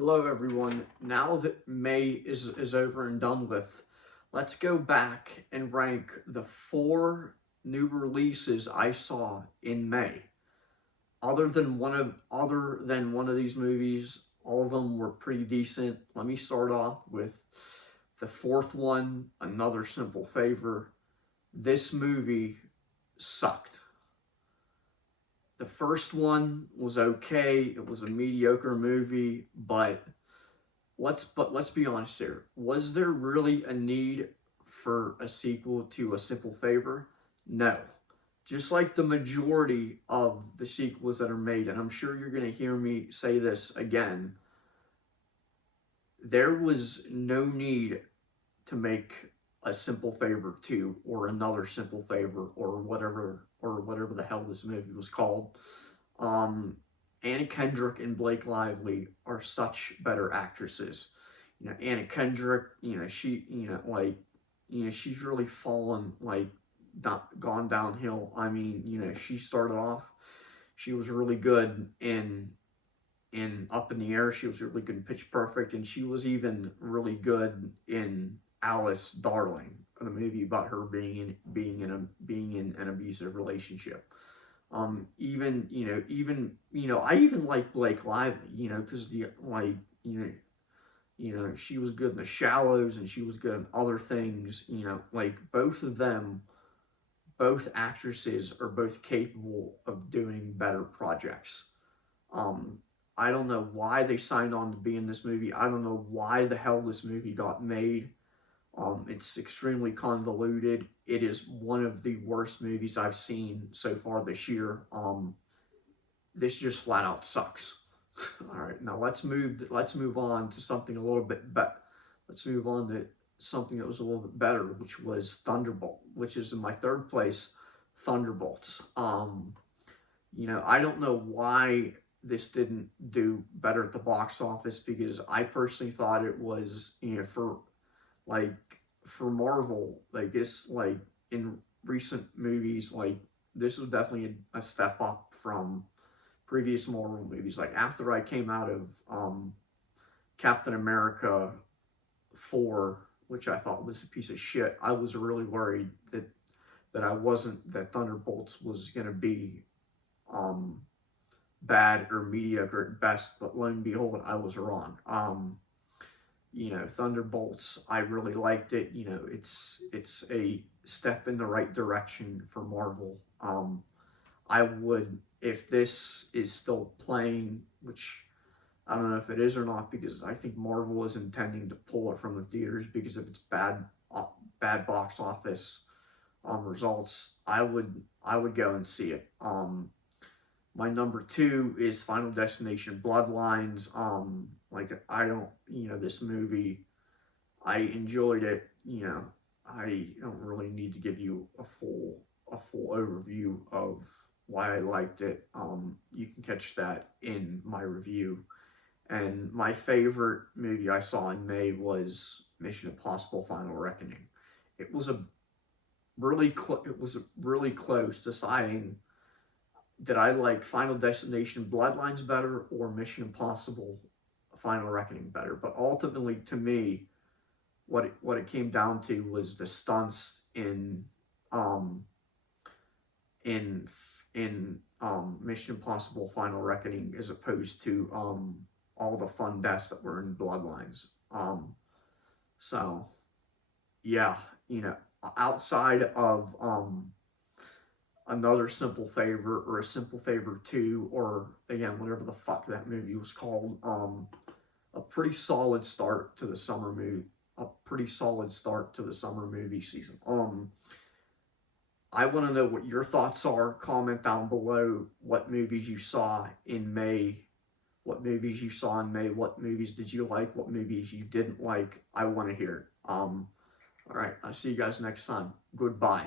Hello everyone. Now that May is over and done with, let's go back and rank the 4 new releases I saw in May. Other than one of these movies, all of them were pretty decent. Let me start off with the fourth one, Another Simple Favor. This movie sucked. The first one was okay. It was a mediocre movie, but let's be honest here. Was there really a need for a sequel to A Simple Favor? No. Just like the majority of the sequels that are made, and I'm sure you're going to hear me say this again, there was no need to make A Simple Favor 2 or Another Simple Favor or whatever the hell this movie was called. Anna Kendrick and Blake Lively are such better actresses. Anna Kendrick, she's really fallen, gone downhill. I mean, she started off, she was really good in Up in the Air. She was really good in Pitch Perfect, and she was even really good in Alice Darling, a movie about her being in an abusive relationship. I even like Blake Lively, because she was good in The Shallows and she was good in other things. Both of them, both actresses are both capable of doing better projects. I don't know why they signed on to be in this movie. I don't know why the hell this movie got made. It's extremely convoluted. It is one of the worst movies I've seen so far this year. This just flat out sucks. All right, now let's move on to something a little bit better. Let's move on to something that was a little bit better, which was Thunderbolt, which is in my third place. Thunderbolts. I don't know why this didn't do better at the box office, because I personally thought it was, for Marvel, in recent movies, this was definitely a step up from previous Marvel movies. After I came out of Captain America 4, which I thought was a piece of shit, I was really worried that Thunderbolts was gonna be bad or mediocre at best, but lo and behold, I was wrong. Thunderbolts, I really liked it. It's a step in the right direction for Marvel. I would, if this is still playing, which I don't know if it is or not, because I think Marvel is intending to pull it from the theaters because of its bad box office results. I would go and see it. My number 2 is Final Destination Bloodlines. This movie, I enjoyed it. I don't really need to give you a full overview of why I liked it. You can catch that in my review. And my favorite movie I saw in May was Mission Impossible: Final Reckoning. It was really close deciding, did I like Final Destination Bloodlines better or Mission Impossible Final Reckoning better? But ultimately, to me, what it came down to was the stunts in Mission Impossible Final Reckoning, as opposed to all the fun deaths that were in Bloodlines. So yeah, outside of Another Simple Favor or A Simple Favor 2, or again, whatever the fuck that movie was called, a pretty solid start to the summer movie season. I want to know what your thoughts are. Comment down below what movies you saw in May. What movies did you like? What movies you didn't like? I want to hear it. All right, I'll see you guys next time. Goodbye.